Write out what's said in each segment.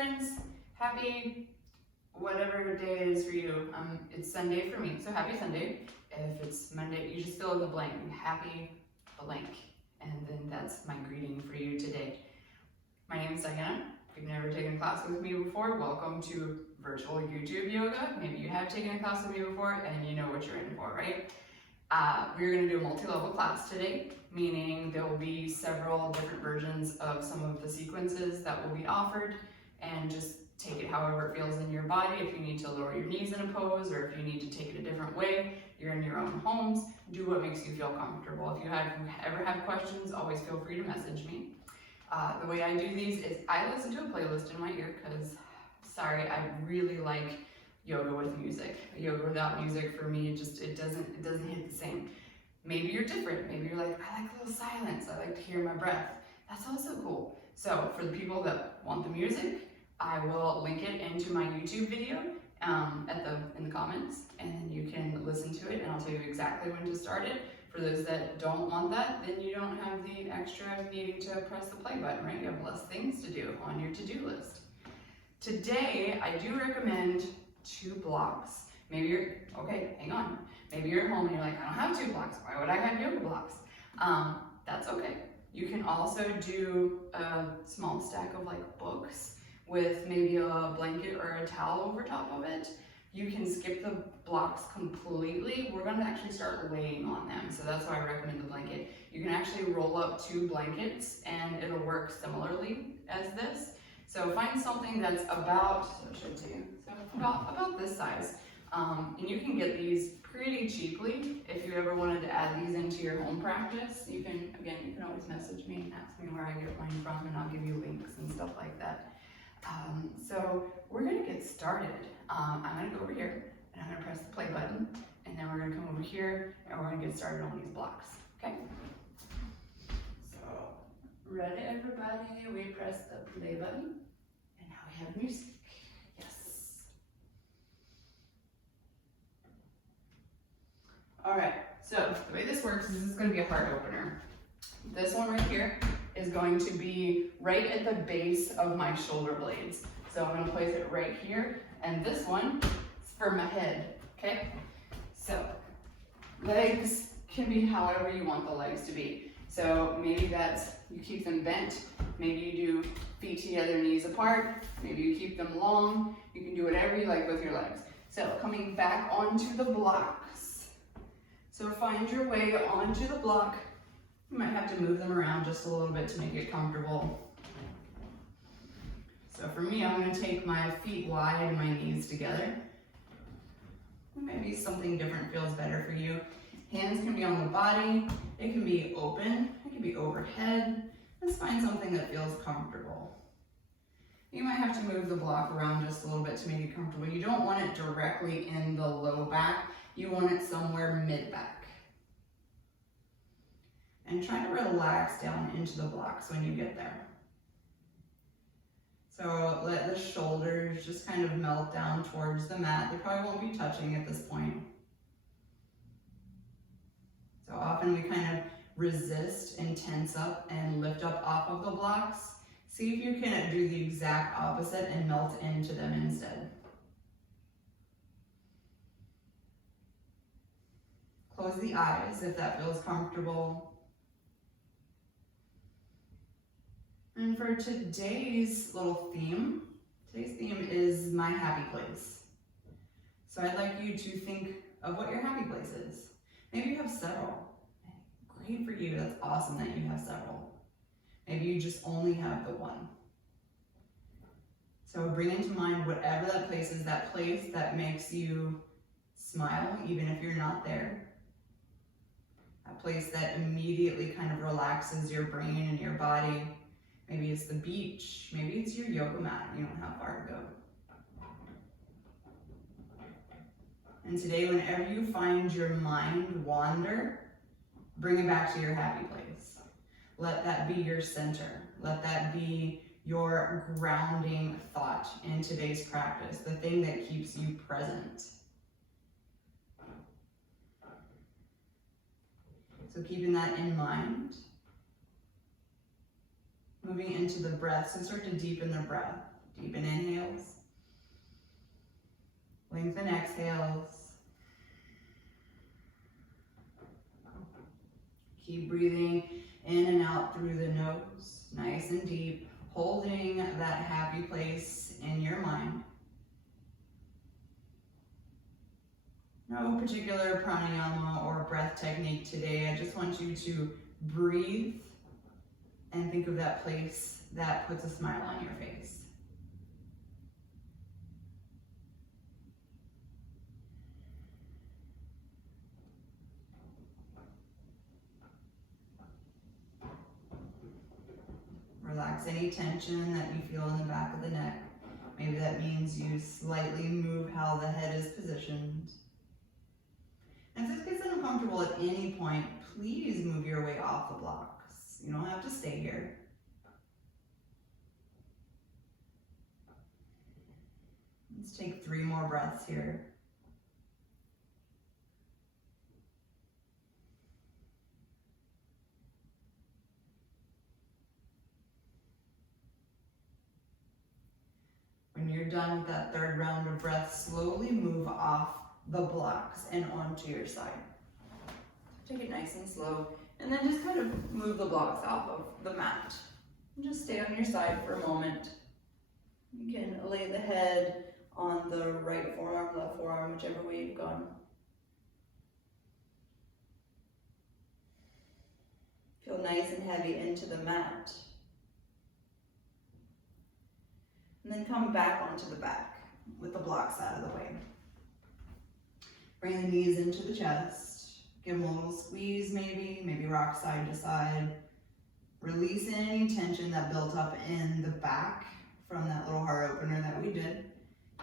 friends. Happy whatever day it is for you. It's Sunday for me, so happy Sunday. If it's Monday, you just fill in the blank. Happy blank. And then that's my greeting for you today. My name is Diana. If you've never taken a class with me before, welcome to virtual YouTube yoga. Maybe you have taken a class with me before and you know what you're in for, right? We're going to do a multi-level class today, meaning there will be several different versions of some of the sequences that will be offered, and just take it however it feels in your body. If you need to lower your knees in a pose, or if you need to take it a different way, you're in your own homes, do what makes you feel comfortable. If you ever have questions, always feel free to message me. The way I do these is I listen to a playlist in my ear because, sorry, I really like yoga with music. Yoga without music for me, it doesn't hit the same. Maybe you're different. Maybe you're like, I like a little silence. I like to hear my breath. That's also cool. So for the people that want the music, I will link it into my YouTube video in the comments, and you can listen to it, and I'll tell you exactly when to start it. For those that don't want that, then you don't have the extra needing to press the play button, right? You have less things to do on your to-do list. Today, I do recommend 2 blocks. Maybe you're, okay, hang on. Maybe you're at home and you're like, I don't have 2 blocks. Why would I have yoga blocks? That's okay. You can also do a small stack of like books with maybe a blanket or a towel over top of it. You can skip the blocks completely. We're gonna actually start laying on them, so that's why I recommend the blanket. You can actually roll up 2 blankets and it'll work similarly as this. So find something that's about, about this size. And you can get these pretty cheaply. If you ever wanted to add these into your home practice, you can always message me and ask me where I get mine from, and I'll give you links and stuff like that. So we're gonna get started. I'm gonna go over here and I'm gonna press the play button, and then we're gonna come over here and we're gonna get started on these blocks, okay? So, ready everybody? We press the play button, and now we have music. Yes. All right, so the way this works is this is gonna be a heart opener. This one right here is going to be right at the base of my shoulder blades. So I'm gonna place it right here, and this one is for my head, okay? So legs can be however you want the legs to be. So maybe that's, you keep them bent, maybe you do feet together, knees apart, maybe you keep them long, you can do whatever you like with your legs. So coming back onto the blocks. So find your way onto the block. You might have to move them around just a little bit to make it comfortable. So for me, I'm going to take my feet wide and my knees together. Maybe something different feels better for you. Hands can be on the body, it can be open, it can be overhead. Let's find something that feels comfortable. You might have to move the block around just a little bit to make it comfortable. You don't want it directly in the low back, you want it somewhere mid-back. And try to relax down into the blocks when you get there. So let the shoulders just kind of melt down towards the mat. They probably won't be touching at this point. So often we kind of resist and tense up and lift up off of the blocks. See if you can do the exact opposite and melt into them instead. Close the eyes if that feels comfortable. And for today's little theme, today's theme is my happy place. So I'd like you to think of what your happy place is. Maybe you have several. Great for you, that's awesome that you have several. Maybe you just only have the one. So bring into mind whatever that place is, that place that makes you smile even if you're not there. That place that immediately kind of relaxes your brain and your body. Maybe it's the beach, maybe it's your yoga mat, you don't have far to go. And today, whenever you find your mind wander, bring it back to your happy place. Let that be your center. Let that be your grounding thought in today's practice, the thing that keeps you present. So keeping that in mind, moving into the breath, so start to deepen the breath. Deepen inhales. Lengthen exhales. Keep breathing in and out through the nose, nice and deep, holding that happy place in your mind. No particular pranayama or breath technique today. I just want you to breathe and think of that place that puts a smile on your face. Relax any tension that you feel in the back of the neck. Maybe that means you slightly move how the head is positioned. And if this gets uncomfortable at any point, please move your way off the blocks. You don't have to stay here. Let's take 3 more breaths here. When you're done with that 3rd round of breath, slowly move off the blocks and onto your side. Take it nice and slow, and then just kind of move the blocks off of the mat. And just stay on your side for a moment. You can lay the head on the right forearm, left forearm, whichever way you've gone. Feel nice and heavy into the mat. And then come back onto the back with the blocks out of the way. Bring the knees into the chest. Give them a little squeeze maybe rock side to side. Release any tension that built up in the back from that little heart opener that we did.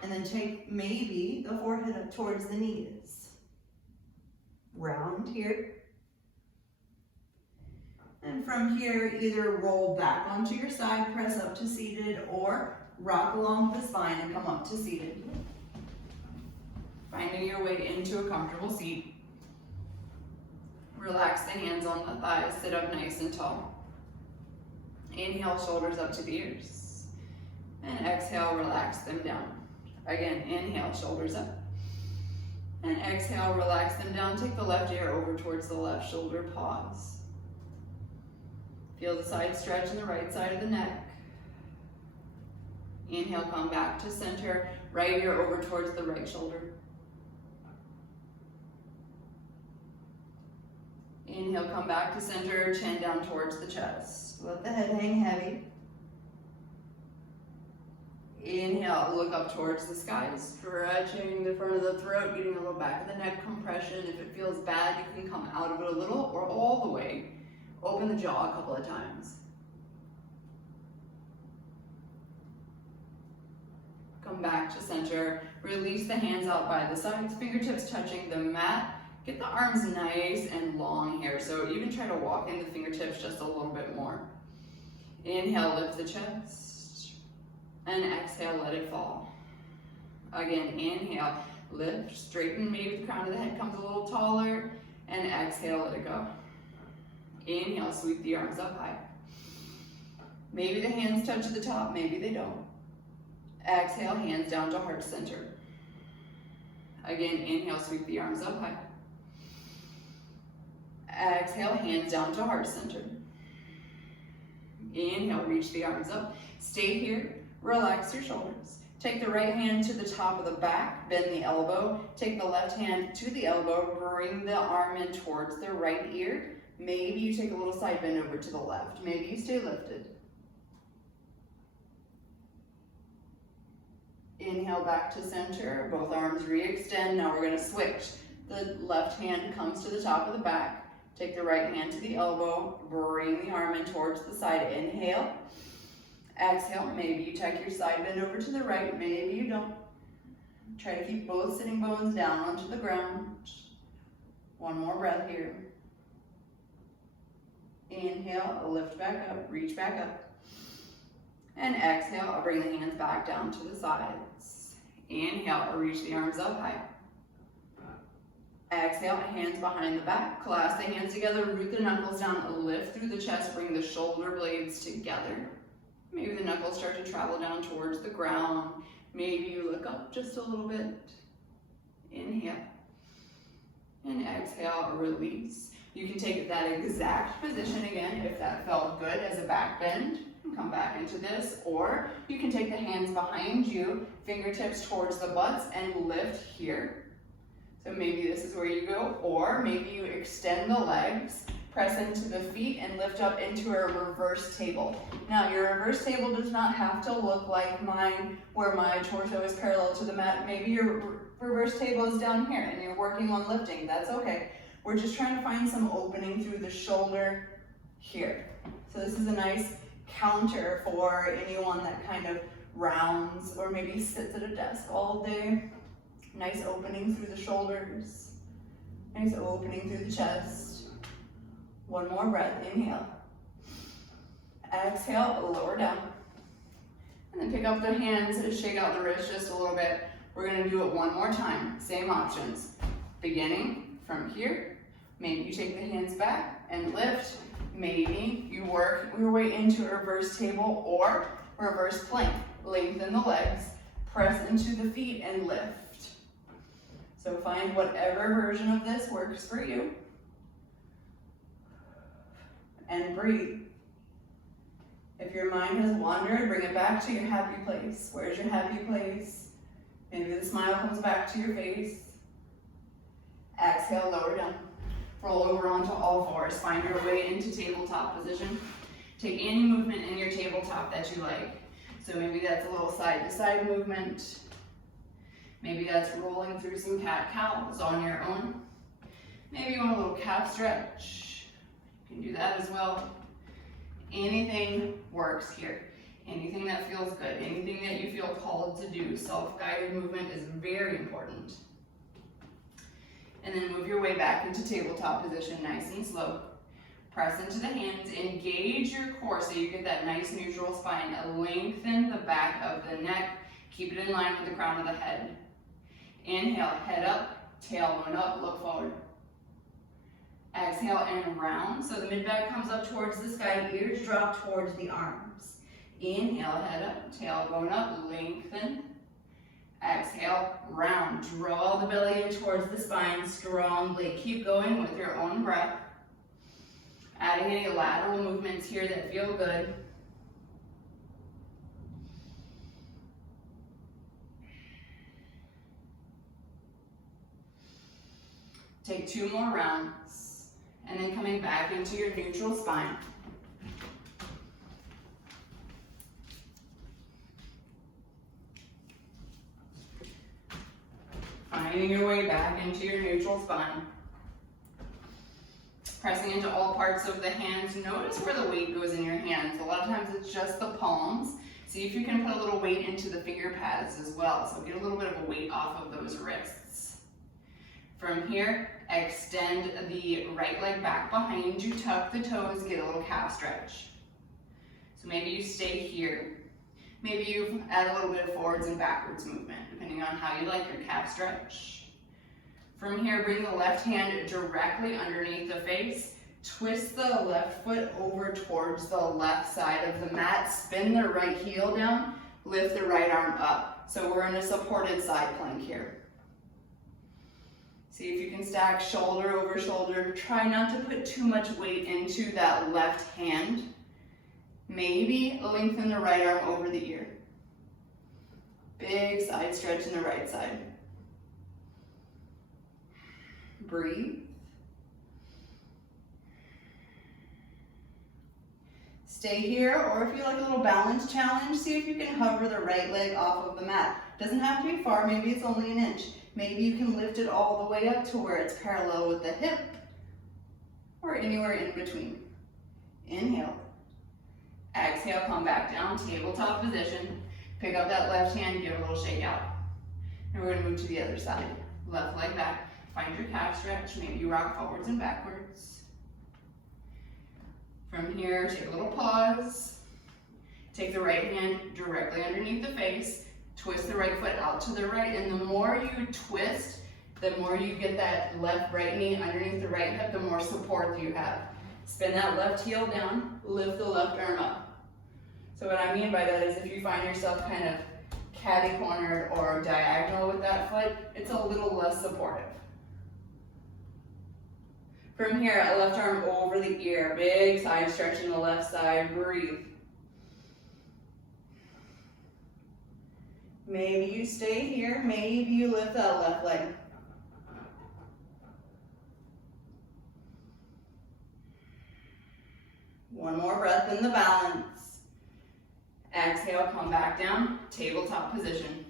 And then take maybe the forehead up towards the knees. Round here. And from here, either roll back onto your side, press up to seated, or rock along the spine and come up to seated. Finding your way into a comfortable seat. Relax the hands on the thighs, sit up nice and tall. Inhale, shoulders up to the ears. And exhale, relax them down. Again, inhale, shoulders up. And exhale, relax them down. Take the left ear over towards the left shoulder, pause. Feel the side stretch in the right side of the neck. Inhale, come back to center, right ear over towards the right shoulder. Inhale, come back to center, chin down towards the chest. Let the head hang heavy. Inhale, look up towards the sky, stretching the front of the throat, getting a little back of the neck compression. If it feels bad, you can come out of it a little or all the way. Open the jaw a couple of times. Come back to center. Release the hands out by the sides, fingertips touching the mat. Get the arms nice and long here. So even try to walk in the fingertips just a little bit more. Inhale, lift the chest. And exhale, let it fall. Again, inhale, lift, straighten, maybe the crown of the head comes a little taller. And exhale, let it go. Inhale, sweep the arms up high. Maybe the hands touch the top, maybe they don't. Exhale, hands down to heart center. Again, inhale, sweep the arms up high. Exhale, hands down to heart center. Inhale, reach the arms up. Stay here, relax your shoulders. Take the right hand to the top of the back, bend the elbow. Take the left hand to the elbow, bring the arm in towards the right ear. Maybe you take a little side bend over to the left. Maybe you stay lifted. Inhale back to center, both arms re-extend. Now we're gonna switch. The left hand comes to the top of the back. Take the right hand to the elbow, bring the arm in towards the side. Inhale, exhale. Maybe you tuck your side bend over to the right, maybe you don't. Try to keep both sitting bones down onto the ground. One more breath here. Inhale, lift back up, reach back up. And exhale, I'll bring the hands back down to the sides. Inhale, I'll reach the arms up high. Exhale, hands behind the back. Clasp the hands together, root the knuckles down, lift through the chest, bring the shoulder blades together. Maybe the knuckles start to travel down towards the ground. Maybe you look up just a little bit. Inhale. And exhale, release. You can take that exact position again if that felt good as a back bend. Come back into this, or you can take the hands behind you, fingertips towards the butts, and lift here. So maybe this is where you go, or maybe you extend the legs, press into the feet, and lift up into a reverse table. Now, your reverse table does not have to look like mine, where my torso is parallel to the mat. Maybe your reverse table is down here, and you're working on lifting. That's okay. We're just trying to find some opening through the shoulder here. So this is a nice counter for anyone that kind of rounds or maybe sits at a desk all day. Nice opening through the shoulders. Nice opening through the chest. One more breath, inhale. Exhale, lower down. And then pick up the hands and shake out the wrist just a little bit. We're gonna do it one more time, same options. Beginning from here, maybe you take the hands back and lift. Maybe you work your way into a reverse table or reverse plank. Lengthen the legs, press into the feet and lift. So find whatever version of this works for you. And breathe. If your mind has wandered, bring it back to your happy place. Where's your happy place? Maybe the smile comes back to your face. Exhale, lower down. Roll over onto all fours. Find your way into tabletop position. Take any movement in your tabletop that you like. So maybe that's a little side-to-side movement. Maybe that's rolling through some cat-cows on your own. Maybe you want a little calf stretch. You can do that as well. Anything works here. Anything that feels good. Anything that you feel called to do. Self-guided movement is very important. And then move your way back into tabletop position, nice and slow. Press into the hands, engage your core so you get that nice neutral spine. Lengthen the back of the neck, keep it in line with the crown of the head. Inhale, head up, tailbone up, look forward. Exhale and round, so the mid-back comes up towards the sky, ears drop towards the arms. Inhale, head up, tailbone up, lengthen. Exhale, round, draw the belly in towards the spine strongly. Keep going with your own breath. Adding any lateral movements here that feel good. Take 2 more rounds, and then coming back into your neutral spine. Finding your way back into your neutral spine. Pressing into all parts of the hands. Notice where the weight goes in your hands. A lot of times it's just the palms. See if you can put a little weight into the finger pads as well. So get a little bit of a weight off of those wrists. From here, extend the right leg back behind you. Tuck the toes, get a little calf stretch. So maybe you stay here. Maybe you add a little bit of forwards and backwards movement, depending on how you like your calf stretch. From here, bring the left hand directly underneath the face. Twist the left foot over towards the left side of the mat. Spin the right heel down. Lift the right arm up. So we're in a supported side plank here. See if you can stack shoulder over shoulder. Try not to put too much weight into that left hand. Maybe lengthen the right arm over the ear. Big side stretch in the right side. Breathe. Stay here, or if you like a little balance challenge, see if you can hover the right leg off of the mat. Doesn't have to be far, maybe it's only an inch. Maybe you can lift it all the way up to where it's parallel with the hip, or anywhere in between. Inhale. Exhale, come back down, tabletop position. Pick up that left hand, give a little shake out. And we're gonna move to the other side. Left leg back, find your calf stretch. Maybe you rock forwards and backwards. From here, take a little pause. Take the right hand directly underneath the face. Twist the right foot out to the right. And the more you twist, the more you get that left right knee underneath the right hip, the more support you have. Spin that left heel down, lift the left arm up. So what I mean by that is if you find yourself kind of catty-cornered or diagonal with that foot, it's a little less supportive. From here, a left arm over the ear, big side stretch in the left side, breathe. Maybe you stay here, maybe you lift that left leg. One more breath in the balance. Exhale, come back down, tabletop position.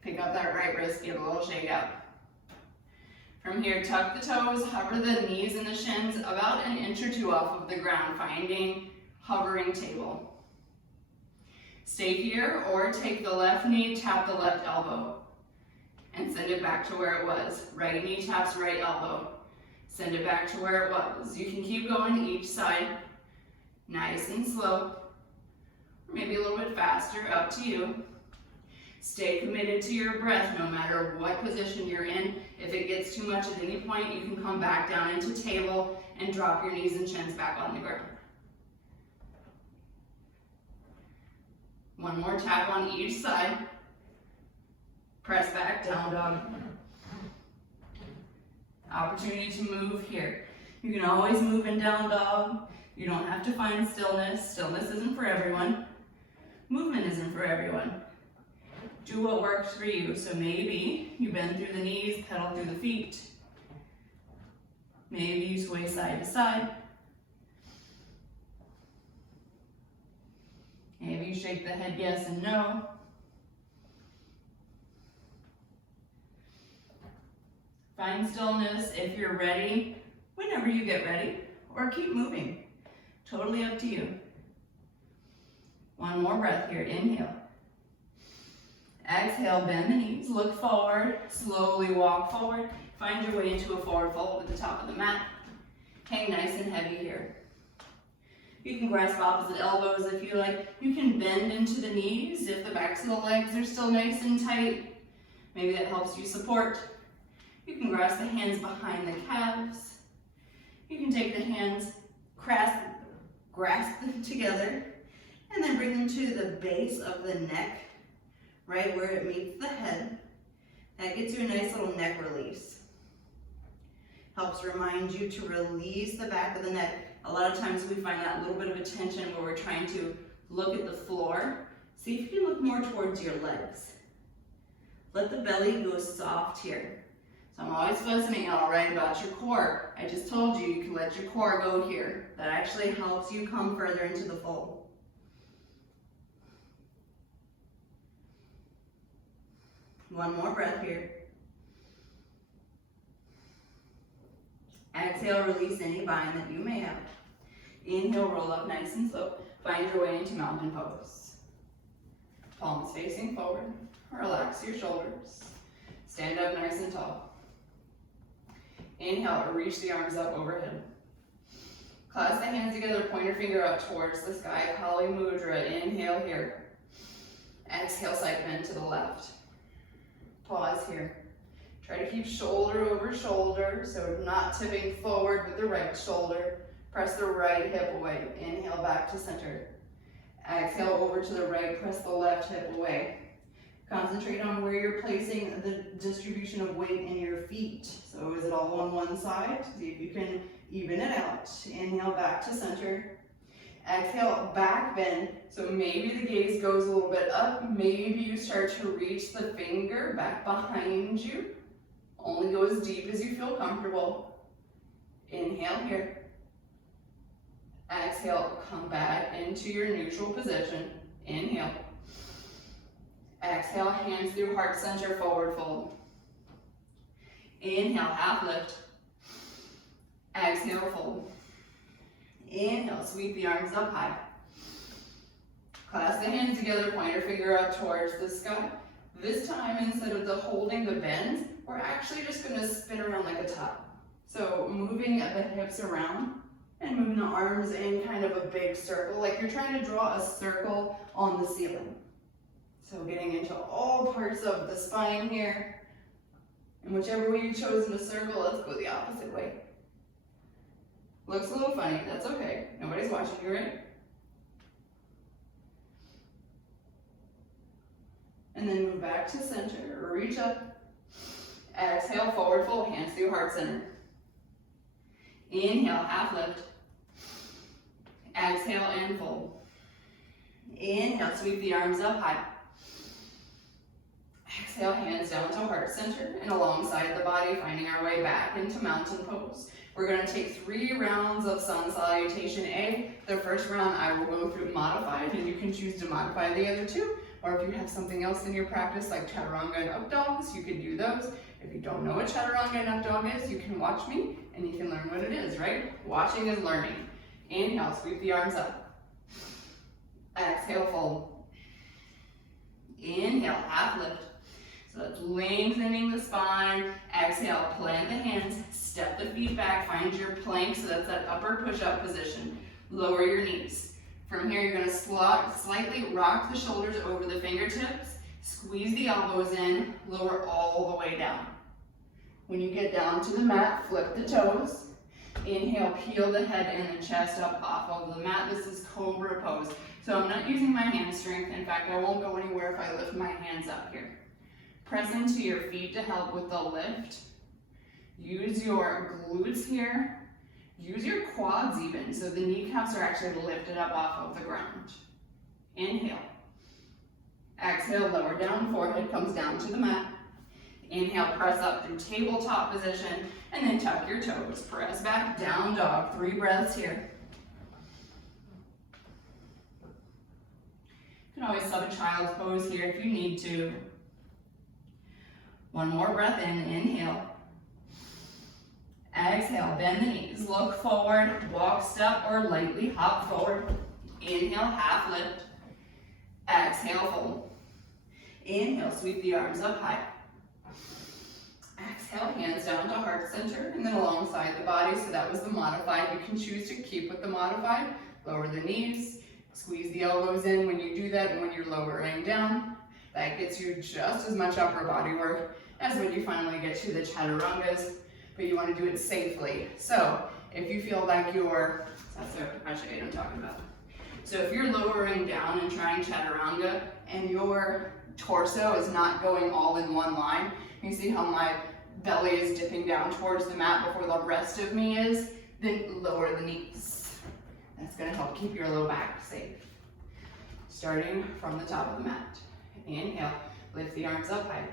Pick up that right wrist, give a little shake out. From here, tuck the toes, hover the knees and the shins about an inch or two off of the ground, finding hovering table. Stay here or take the left knee, tap the left elbow, and send it back to where it was. Right knee taps right elbow. Send it back to where it was. You can keep going each side, nice and slow, or maybe a little bit faster, up to you. Stay committed to your breath no matter what position you're in. If it gets too much at any point, you can come back down into table and drop your knees and shins back on the ground. One more tap on each side. Press back, down dog. Opportunity to move here. You can always move in down dog. You don't have to find stillness. Stillness isn't for everyone. Movement isn't for everyone. Do what works for you. So maybe you bend through the knees, pedal through the feet. Maybe you sway side to side. Maybe you shake the head yes and no. Find stillness if you're ready, whenever you get ready, or keep moving. Totally up to you. One more breath here, inhale. Exhale, bend the knees, look forward, slowly walk forward. Find your way into a forward fold at the top of the mat. Hang nice and heavy here. You can grasp opposite elbows if you like. You can bend into the knees if the backs of the legs are still nice and tight. Maybe that helps you support. You can grasp the hands behind the calves. You can take the hands, grasp them together, and then bring them to the base of the neck, right where it meets the head. That gets you a nice little neck release. Helps remind you to release the back of the neck. A lot of times we find that little bit of a tension where we're trying to look at the floor. See if you can look more towards your legs. Let the belly go soft here. So I'm always fussing y'all, right, about your core. I just told you can let your core go here. That actually helps you come further into the fold. One more breath here. Exhale, release any bind that you may have. Inhale, roll up nice and slow. Find your way into mountain pose. Palms facing forward. Relax your shoulders. Stand up nice and tall. Inhale, reach the arms up overhead. Clasp the hands together, pointer finger up towards the sky. Kali Mudra, inhale here. Exhale, side bend to the left. Pause here. Try to keep shoulder over shoulder, so not tipping forward with the right shoulder. Press the right hip away. Inhale, back to center. Exhale, over to the right, press the left hip away. Concentrate on where you're placing the distribution of weight in your feet. So is it all on one side? See if you can even it out. Inhale, back to center. Exhale, back bend. So maybe the gaze goes a little bit up. Maybe you start to reach the finger back behind you. Only go as deep as you feel comfortable. Inhale here. Exhale, come back into your neutral position. Inhale. Exhale, hands through heart center, forward fold. Inhale, half lift. Exhale, fold. Inhale, sweep the arms up high. Clasp the hands together, pointer finger up towards the sky. This time, instead of holding the bends, we're actually just going to spin around like a top. So moving the hips around and moving the arms in kind of a big circle, like you're trying to draw a circle on the ceiling. So getting into all parts of the spine here. And whichever way you've chosen to circle, let's go the opposite way. Looks a little funny, that's okay. Nobody's watching you, right? And then move back to center, reach up. Exhale, forward fold, hands through heart center. Inhale, half lift. Exhale and fold. Inhale, sweep the arms up high. Exhale, hands down to heart center and alongside the body, finding our way back into mountain pose. We're going to take 3 rounds of sun salutation A. The first round I will go through modified, and you can choose to modify the other 2. Or if you have something else in your practice like chaturanga and up dogs, you can do those. If you don't know what chaturanga and up dog is, you can watch me and you can learn what it is, right? Watching is learning. Inhale, sweep the arms up. Exhale, fold. Inhale, half lift. So that's lengthening the spine. Exhale, plant the hands, step the feet back, find your plank, so that's that upper push-up position. Lower your knees. From here, you're gonna slightly rock the shoulders over the fingertips, squeeze the elbows in, lower all the way down. When you get down to the mat, flip the toes. Inhale, peel the head in and chest up off of the mat. This is cobra pose. So I'm not using my hand strength. In fact, I won't go anywhere if I lift my hands up here. Press into your feet to help with the lift. Use your glutes here. Use your quads even, so the kneecaps are actually lifted up off of the ground. Inhale. Exhale, lower down, forehead comes down to the mat. Inhale, press up through tabletop position, and then tuck your toes. Press back, down dog, 3 breaths here. You can always sub a child's pose here if you need to. 1 more breath in, inhale. Exhale, bend the knees, look forward, walk, step, or lightly hop forward. Inhale, half lift. Exhale, fold. Inhale, sweep the arms up high. Exhale, hands down to heart center, and then alongside the body, so that was the modified. You can choose to keep with the modified. Lower the knees, squeeze the elbows in when you do that, and when you're lowering down, that gets you just as much upper body work as when you finally get to the chaturangas, but you want to do it safely. So if you feel like I'll show you what I'm talking about. So if you're lowering down and trying chaturanga and your torso is not going all in one line, you see how my belly is dipping down towards the mat before the rest of me is, then lower the knees. That's going to help keep your low back safe. Starting from the top of the mat. Inhale, lift the arms up high.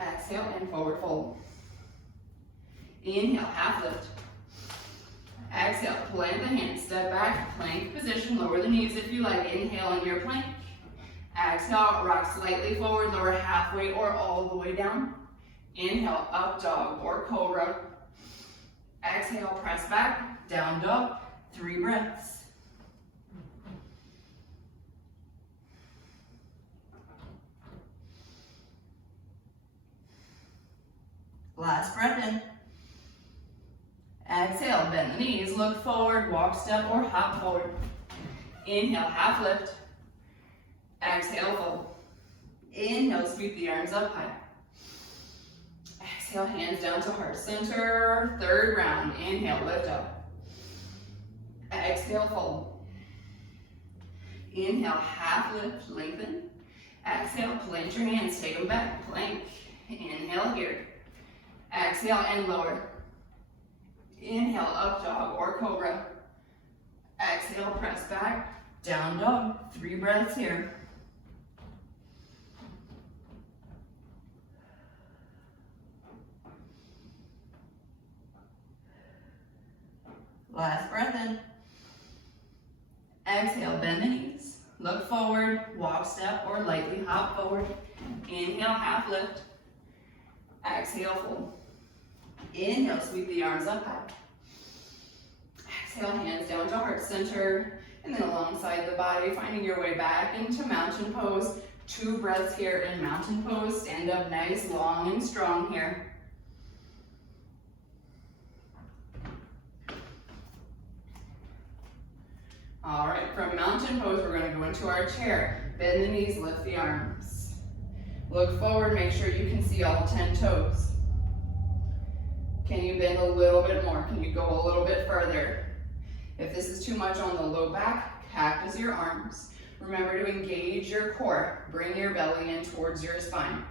Exhale and forward fold. Inhale, half lift. Exhale, plant the hands, step back, plank position, lower the knees if you like. Inhale in your plank. Exhale, rock slightly forward, lower halfway or all the way down. Inhale, up dog or cobra. Exhale, press back, down dog, 3 breaths. Last breath in. Exhale, bend the knees, look forward, walk, step, or hop forward. Inhale, half lift. Exhale, fold. Inhale, sweep the arms up high. Exhale, hands down to heart center. 3rd round. Inhale, lift up. Exhale, fold. Inhale, half lift, lengthen. Exhale, plant your hands, take them back, plank. Inhale here. Exhale and lower. Inhale, up dog or cobra. Exhale, press back, down dog. 3 breaths here. Last breath in. Exhale, bend the knees. Look forward, walk, step, or lightly hop forward. Inhale, half lift. Exhale, fold. Inhale, sweep the arms up high. Exhale, hands down to heart center, and then alongside the body, finding your way back into mountain pose. 2 breaths here in mountain pose. Stand up nice, long, and strong here. All right, from mountain pose, we're going to go into our chair. Bend the knees, lift the arms. Look forward, make sure you can see all 10 toes. Can you bend a little bit more? Can you go a little bit further? If this is too much on the low back, cactus your arms. Remember to engage your core. Bring your belly in towards your spine.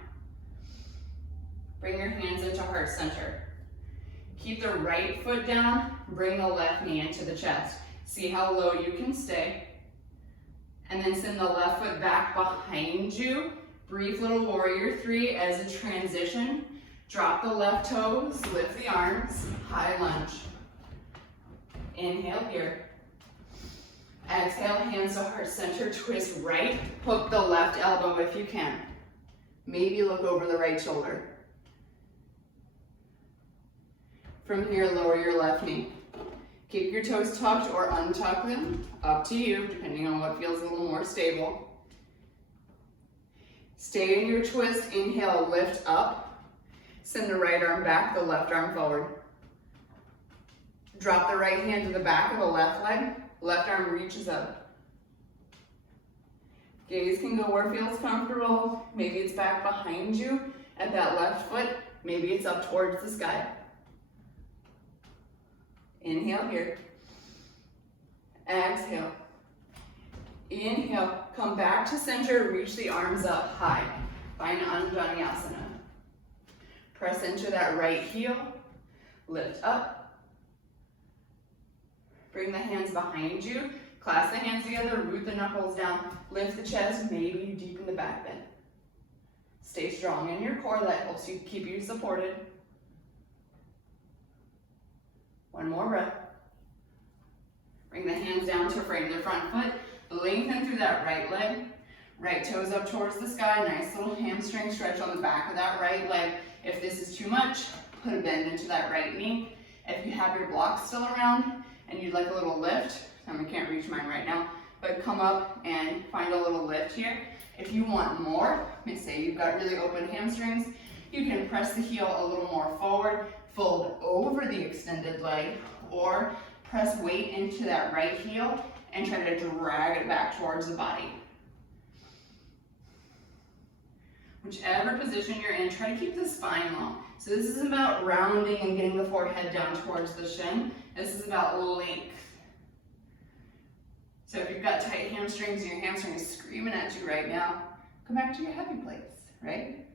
Bring your hands into heart center. Keep the right foot down. Bring the left knee into the chest. See how low you can stay. And then send the left foot back behind you. Brief little warrior 3 as a transition. Drop the left toes, lift the arms, high lunge. Inhale here. Exhale, hands to heart center, twist right. Hook the left elbow if you can. Maybe look over the right shoulder. From here, lower your left knee. Keep your toes tucked or untuck them, up to you, depending on what feels a little more stable. Stay in your twist, inhale, lift up. Send the right arm back, the left arm forward. Drop the right hand to the back of the left leg, left arm reaches up. Gaze can go where it feels comfortable. Maybe it's back behind you at that left foot. Maybe it's up towards the sky. Inhale here. Exhale. Inhale, come back to center, reach the arms up high. Find Anjaneyasana. Press into that right heel, lift up. Bring the hands behind you, clasp the hands together, root the knuckles down, lift the chest, maybe you deepen the back bend. Stay strong in your core, that helps you keep you supported. One more breath. Bring the hands down to frame the front foot. Lengthen through that right leg. Right toes up towards the sky. Nice little hamstring stretch on the back of that right leg. If this is too much, put a bend into that right knee. If you have your blocks still around and you'd like a little lift, I can't reach mine right now, but come up and find a little lift here. If you want more, say you've got really open hamstrings, you can press the heel a little more forward, fold over the extended leg, or press weight into that right heel and try to drag it back towards the body. Whichever position you're in, try to keep the spine long. So this is about rounding and getting the forehead down towards the shin. This is about length. So if you've got tight hamstrings and your hamstring is screaming at you right now, come back to your happy place, right?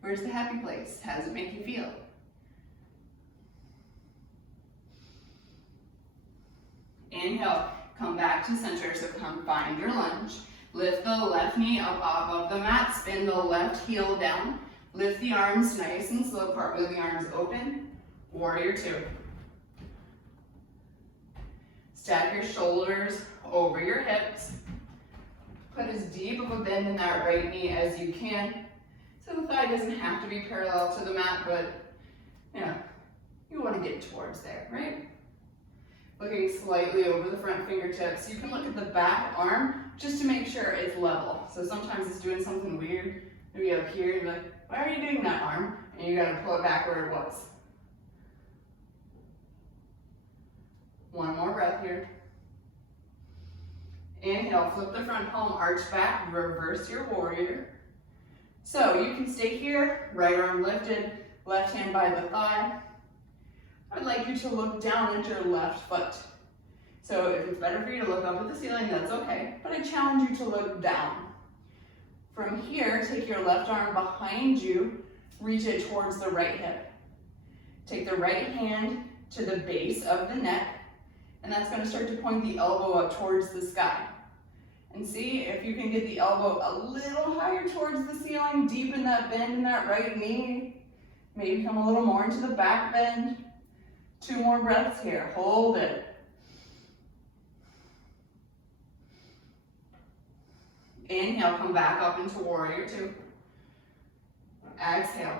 Where's the happy place? How does it make you feel? Inhale, come back to center, so come find your lunge. Lift the left knee up above the mat, spin the left heel down. Lift the arms nice and slow, cartwheel the arms open. Warrior 2. Stack your shoulders over your hips. Put as deep of a bend in that right knee as you can. So the thigh doesn't have to be parallel to the mat, but you want to get towards there, right? Looking slightly over the front fingertips. You can look at the back arm just to make sure it's level. So sometimes it's doing something weird, maybe up here, and you're like, why are you doing that, arm? And you gotta pull it back where it was. One more breath here. Inhale, flip the front palm, arch back, reverse your warrior. So you can stay here, right arm lifted, left hand by the thigh. I'd like you to look down at your left foot. So if it's better for you to look up at the ceiling, that's okay, but I challenge you to look down. From here, take your left arm behind you, reach it towards the right hip. Take the right hand to the base of the neck, and that's going to start to point the elbow up towards the sky. And see if you can get the elbow a little higher towards the ceiling, deepen that bend in that right knee. Maybe come a little more into the back bend. 2 more breaths here, hold it. Inhale, come back up into warrior 2. Exhale.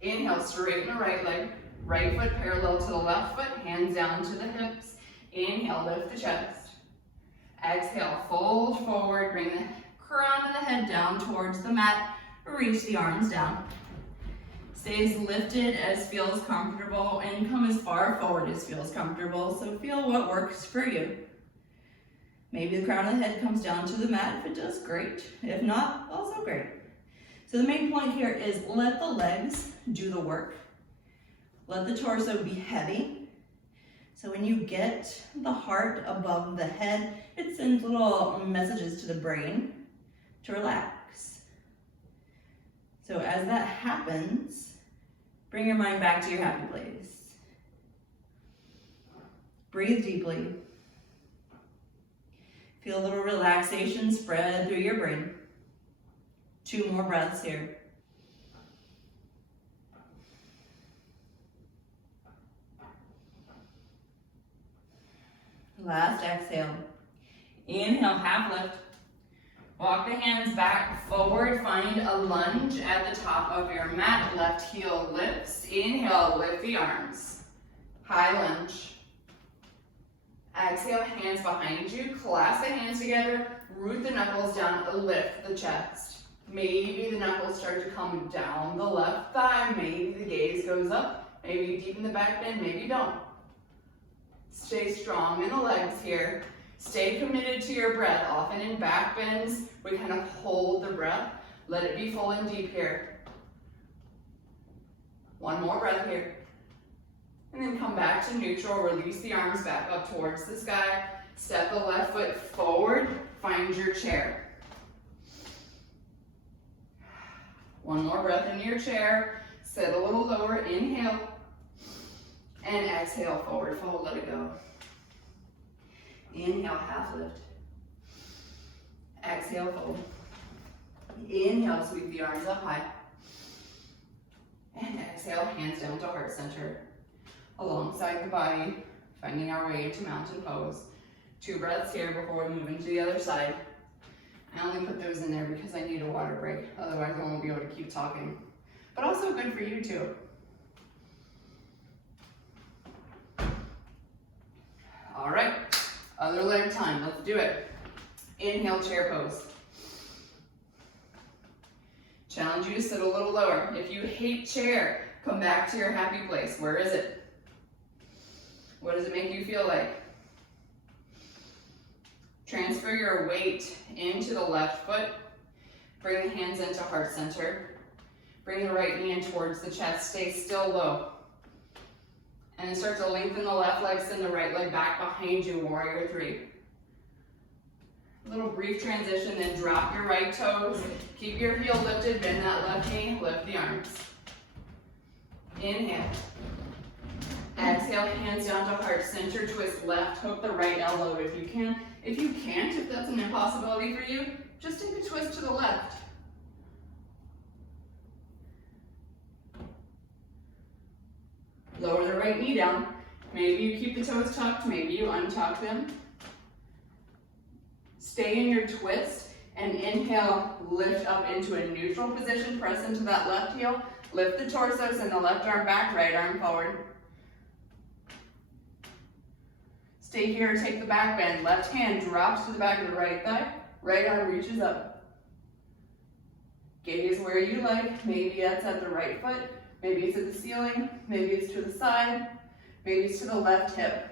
Inhale, straighten the right leg. Right foot parallel to the left foot, hands down to the hips. Inhale, lift the chest. Exhale, fold forward, bring the crown of the head down towards the mat. Reach the arms down. Stay as lifted as feels comfortable and come as far forward as feels comfortable. So feel what works for you. Maybe the crown of the head comes down to the mat. If it does, great. If not, also great. So the main point here is let the legs do the work. Let the torso be heavy. So when you get the heart above the head, it sends little messages to the brain to relax. So as that happens, bring your mind back to your happy place. Breathe deeply. Feel a little relaxation spread through your brain. 2 more breaths here. Last exhale. Inhale, half lift. Walk the hands back, forward, find a lunge at the top of your mat. Left heel lifts. Inhale, lift the arms. High lunge. Exhale, hands behind you. Clasp the hands together. Root the knuckles down, lift the chest. Maybe the knuckles start to come down the left thigh. Maybe the gaze goes up. Maybe you deepen the back bend, maybe you don't. Stay strong in the legs here. Stay committed to your breath. Often in back bends, we kind of hold the breath. Let it be full and deep here. 1 more breath here. And then come back to neutral. Release the arms back up towards the sky. Step the left foot forward. Find your chair. 1 more breath in your chair. Sit a little lower. Inhale. And exhale, forward fold. Let it go. Inhale, half lift. Exhale, fold. Inhale, sweep the arms up high. And exhale, hands down to heart center. Alongside the body, finding our way into mountain pose. 2 breaths here before we move into the other side. I only put those in there because I need a water break. Otherwise, I won't be able to keep talking. But also good for you too. All right, other leg time. Let's do it. Inhale, chair pose. Challenge you to sit a little lower. If you hate chair, come back to your happy place. Where is it? What does it make you feel like? Transfer your weight into the left foot. Bring the hands into heart center. Bring the right knee in towards the chest. Stay still low. And then start to lengthen the left leg, send the right leg back behind you, warrior 3. A little brief transition, then drop your right toes. Keep your heel lifted, bend that left knee, lift the arms. Inhale. Exhale, hands down to heart center, twist left, hook the right elbow if you can. If you can't, if that's an impossibility for you, just take a twist to the left. Lower the right knee down. Maybe you keep the toes tucked, maybe you untuck them. Stay in your twist and inhale, lift up into a neutral position, press into that left heel, lift the torso, send the left arm back, right arm forward. Stay here, take the back bend, left hand drops to the back of the right thigh, right arm reaches up. Gaze where you like, maybe that's at the right foot, maybe it's at the ceiling, maybe it's to the side, maybe it's to the left hip.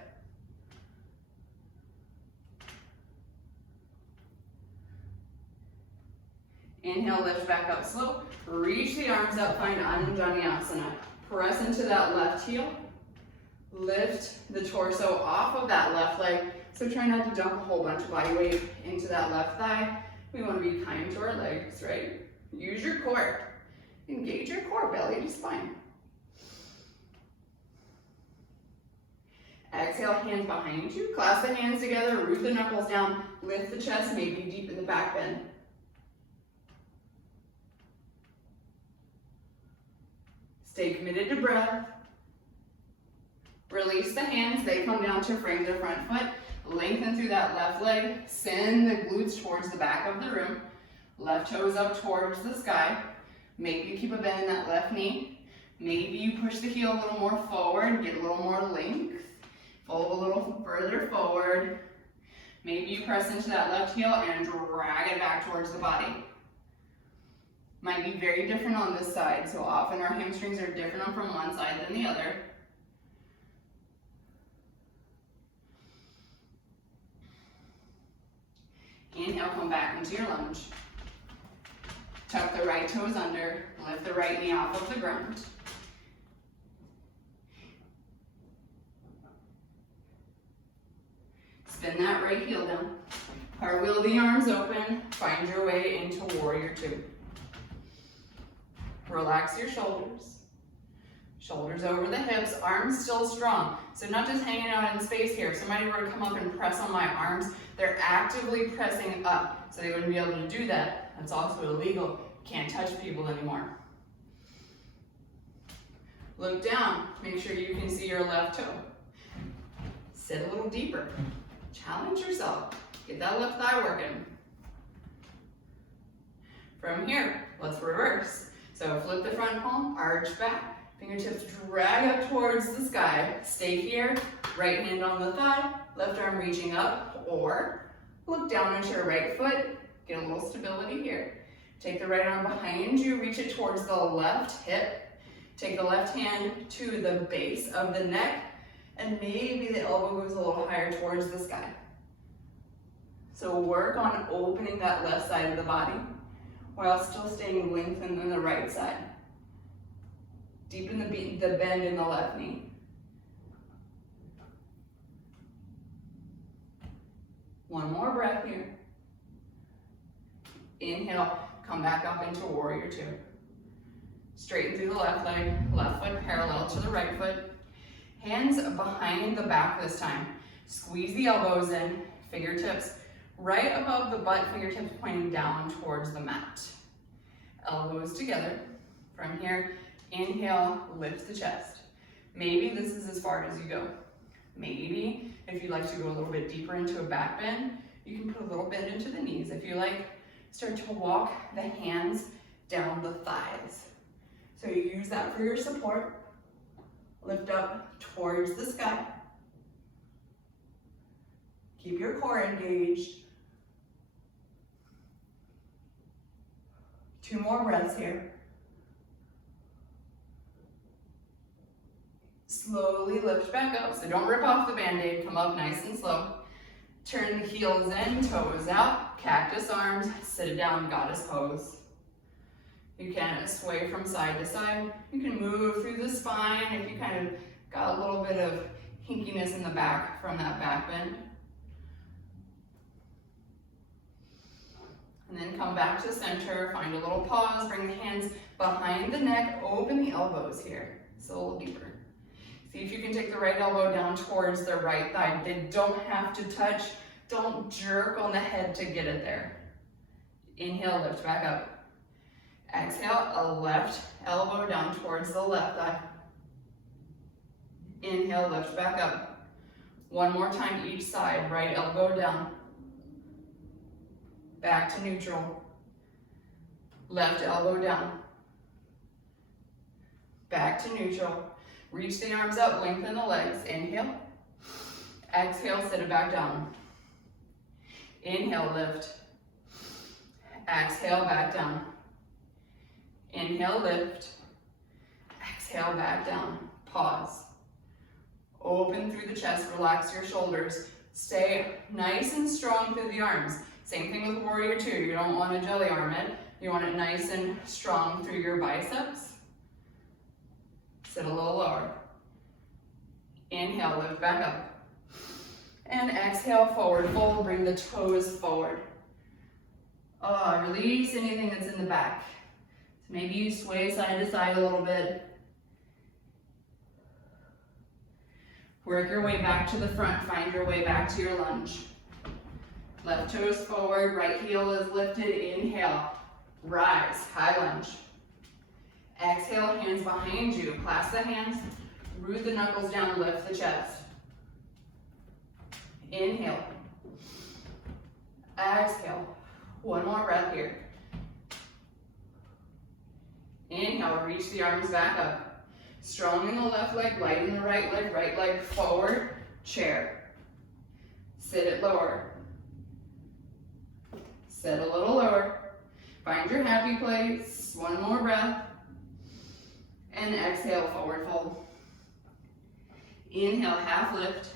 Inhale, lift back up slow. Reach the arms up, find Anjaneyasana. Press into that left heel. Lift the torso off of that left leg. So try not to dump a whole bunch of body weight into that left thigh. We want to be kind to our legs, right? Use your core. Engage your core, belly to spine. Exhale, hands behind you. Clasp the hands together, root the knuckles down, lift the chest, maybe deepen the back bend. Stay committed to breath. Release the hands, they come down to frame the front foot. Lengthen through that left leg. Send the glutes towards the back of the room. Left toes up towards the sky. Maybe you keep a bend in that left knee. Maybe you push the heel a little more forward, get a little more length. Fold a little further forward. Maybe you press into that left heel and drag it back towards the body. Might be very different on this side, so often our hamstrings are different from one side than the other. Inhale, come back into your lunge. Tuck the right toes under, lift the right knee off of the ground. Spin that right heel down. Cartwheel the arms open. Find your way into warrior two. Relax your shoulders. Shoulders over the hips, arms still strong. So not just hanging out in space here. If somebody were to come up and press on my arms, they're actively pressing up. So they wouldn't be able to do that. That's also illegal. Can't touch people anymore. Look down. Make sure you can see your left toe. Sit a little deeper. Challenge yourself. Get that left thigh working. From here, let's reverse. So flip the front palm, arch back. Fingertips drag up towards the sky. Stay here, right hand on the thigh, left arm reaching up, or look down at your right foot, get a little stability here. Take the right arm behind you, reach it towards the left hip. Take the left hand to the base of the neck, and maybe the elbow goes a little higher towards the sky. So work on opening that left side of the body while still staying lengthened on the right side. Deepen the bend in the left knee. One more breath here. Inhale, come back up into warrior two. Straighten through the left leg, left foot parallel to the right foot. Hands behind the back this time. Squeeze the elbows in, fingertips right above the butt, fingertips pointing down towards the mat. Elbows together. From here, inhale, lift the chest. Maybe this is as far as you go. Maybe if you'd like to go a little bit deeper into a back bend, you can put a little bit into the knees. If you like, start to walk the hands down the thighs. So you use that for your support. Lift up towards the sky. Keep your core engaged. 2 more breaths here. Slowly lift back up, so don't rip off the band-aid, come up nice and slow. Turn the heels in, toes out, cactus arms, sit it down, goddess pose. You can sway from side to side. You can move through the spine if you kind of got a little bit of hinkiness in the back from that back bend. And then come back to center, find a little pause, bring the hands behind the neck, open the elbows here, so a little deeper. See if you can take the right elbow down towards the right thigh. They don't have to touch, don't jerk on the head to get it there. Inhale, lift back up. Exhale, a left elbow down towards the left thigh. Inhale, lift back up. One more time each side, right elbow down. Back to neutral. Left elbow down. Back to neutral. Reach the arms up, lengthen the legs. Inhale. Exhale, sit it back down. Inhale, lift. Exhale, back down. Inhale, lift. Exhale, back down. Pause. Open through the chest, relax your shoulders. Stay nice and strong through the arms. Same thing with warrior two. You don't want to jelly arm it. You want it nice and strong through your biceps. Sit a little lower. Inhale, lift back up. And exhale, forward fold, bring the toes forward. Release anything that's in the back. So maybe you sway side to side a little bit. Work your way back to the front, find your way back to your lunge. Left toes forward, right heel is lifted, inhale, rise, high lunge. Exhale, hands behind you, clasp the hands, root the knuckles down, lift the chest. Inhale. Exhale. One more breath here. Inhale, reach the arms back up. Strong in the left leg, light in the right leg forward, chair. Sit it lower. Sit a little lower. Find your happy place. One more breath. And exhale, forward fold. Inhale, half lift.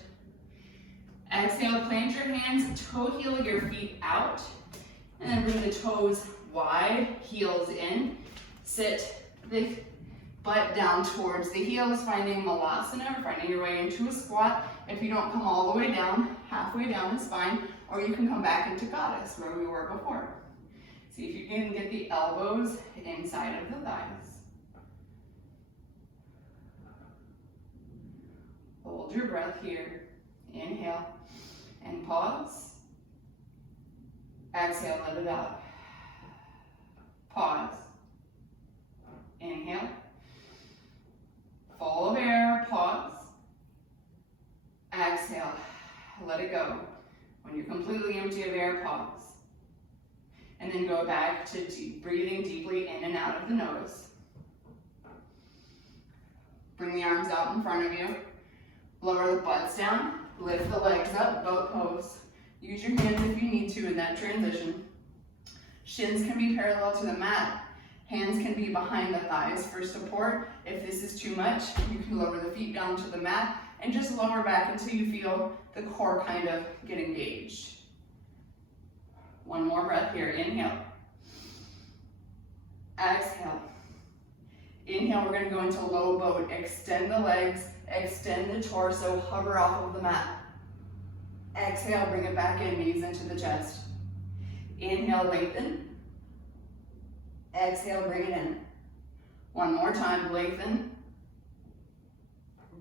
Exhale, plant your hands, toe heel your feet out. And then bring the toes wide, heels in. Sit the butt down towards the heels, finding malasana, or finding your way into a squat. If you don't come all the way down, halfway down is fine, or you can come back into goddess where we were before. See if you can get the elbows inside of the thighs. Hold your breath here. Inhale and pause. Exhale, let it out. Pause. Inhale. Full of air, pause. Exhale, let it go. When you're completely empty of air, pause. And then go back to breathing deeply in and out of the nose. Bring the arms out in front of you. Lower the butts down. Lift the legs up, boat pose. Use your hands if you need to in that transition. Shins can be parallel to the mat. Hands can be behind the thighs for support. If this is too much, you can lower the feet down to the mat and just lower back until you feel the core kind of get engaged. One more breath here. Inhale. Exhale. Inhale, we're gonna go into low boat. Extend the legs, extend the torso, hover off of the mat. Exhale, bring it back in, knees into the chest. Inhale, lengthen. Exhale, bring it in. One more time, lengthen.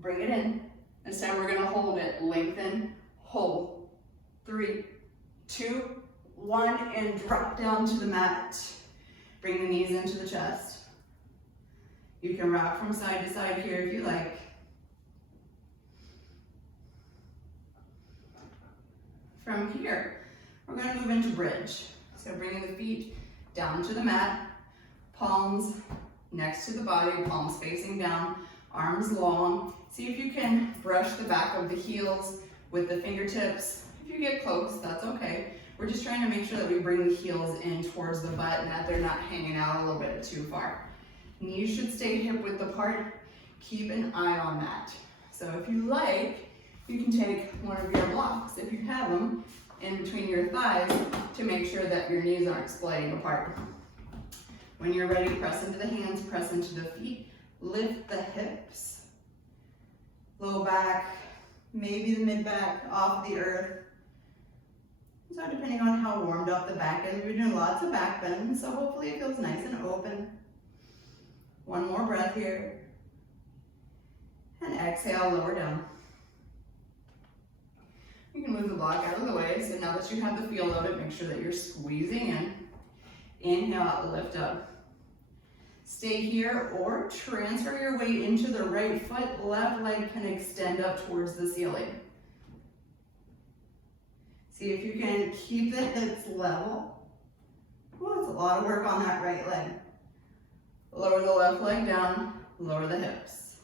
Bring it in. This time we're gonna hold it. Lengthen, hold. 3, 2, 1, and drop down to the mat. Bring the knees into the chest. You can rock from side to side here if you like. From here, we're going to move into bridge. So bringing the feet down to the mat, palms next to the body, palms facing down, arms long. See if you can brush the back of the heels with the fingertips. If you get close, that's okay. We're just trying to make sure that we bring the heels in towards the butt and that they're not hanging out a little bit too far. Knees should stay hip width apart. Keep an eye on that. So if you like, you can take one of your blocks, if you have them, in between your thighs to make sure that your knees aren't splitting apart. When you're ready, press into the hands, press into the feet, lift the hips, low back, maybe the mid back off the earth. So depending on how warmed up the back is, we're doing lots of back bends, so hopefully it feels nice and open. One more breath here. And exhale, lower down. You can move the block out of the way, so now that you have the feel of it, make sure that you're squeezing in. Inhale, lift up. Stay here or transfer your weight into the right foot. Left leg can extend up towards the ceiling. See if you can keep the hips level. Oh, it's a lot of work on that right leg. Lower the left leg down, lower the hips.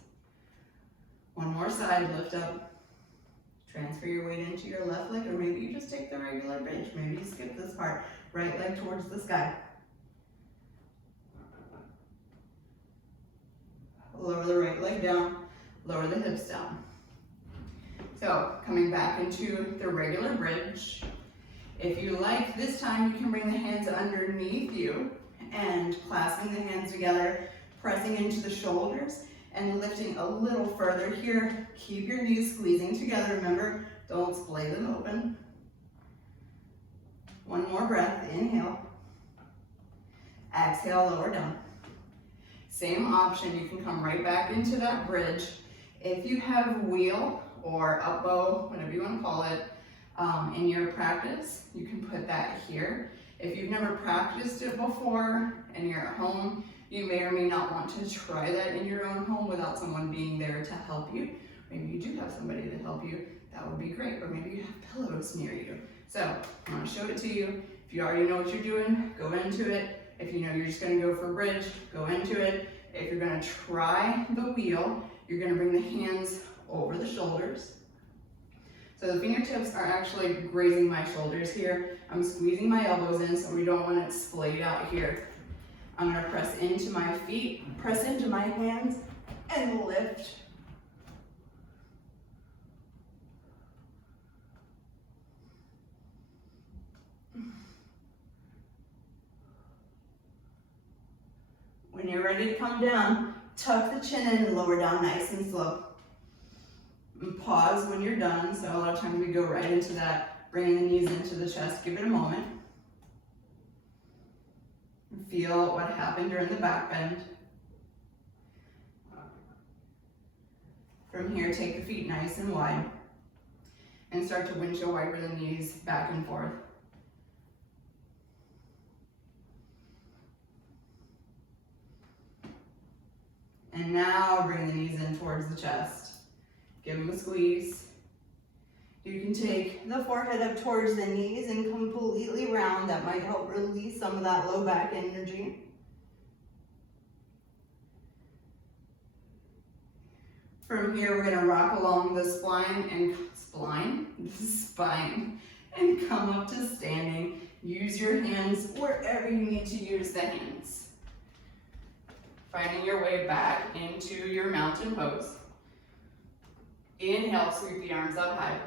One more side, lift up. Transfer your weight into your left leg, or maybe you just take the regular bridge. Maybe you skip this part. Right leg towards the sky. Lower the right leg down, lower the hips down. So, coming back into the regular bridge. If you like, this time you can bring the hands underneath you and clasping the hands together, pressing into the shoulders and lifting a little further here. Keep your knees squeezing together. Remember, don't splay them open. One more breath, inhale. Exhale, lower down. Same option, you can come right back into that bridge. If you have wheel or up bow, whatever you want to call it, in your practice, you can put that here. If you've never practiced it before and you're at home, you may or may not want to try that in your own home without someone being there to help you. Maybe you do have somebody to help you, that would be great. Or maybe you have pillows near you. So I'm gonna show it to you. If you already know what you're doing, go into it. If you know you're just gonna go for bridge, go into it. If you're gonna try the wheel, you're gonna bring the hands over the shoulders. So the fingertips are actually grazing my shoulders here. I'm squeezing my elbows in so we don't want it splayed out here. I'm gonna press into my feet, press into my hands, and lift. When you're ready to come down, tuck the chin in and lower down nice and slow. And pause when you're done. So a lot of times we go right into that, bringing the knees into the chest. Give it a moment. Feel what happened during the back bend. From here, take the feet nice and wide and start to windshield wiper the knees back and forth. And now bring the knees in towards the chest. Give them a squeeze. You can take the forehead up towards the knees and completely round. That might help release some of that low back energy. From here, we're gonna rock along the spine and come up to standing. Use your hands wherever you need to use the hands. Finding your way back into your mountain pose. Inhale, sweep the arms up high.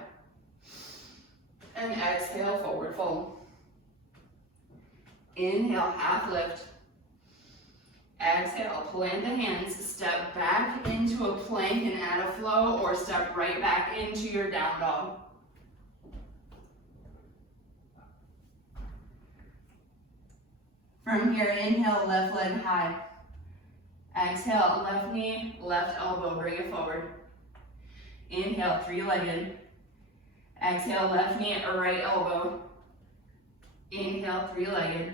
And exhale, forward fold. Inhale, half lift. Exhale, plant the hands, step back into a plank and add a flow, or step right back into your down dog. From here, inhale, left leg high. Exhale, left knee, left elbow, bring it forward. Inhale, three-legged. Exhale, left knee, right elbow. Inhale, three-legged.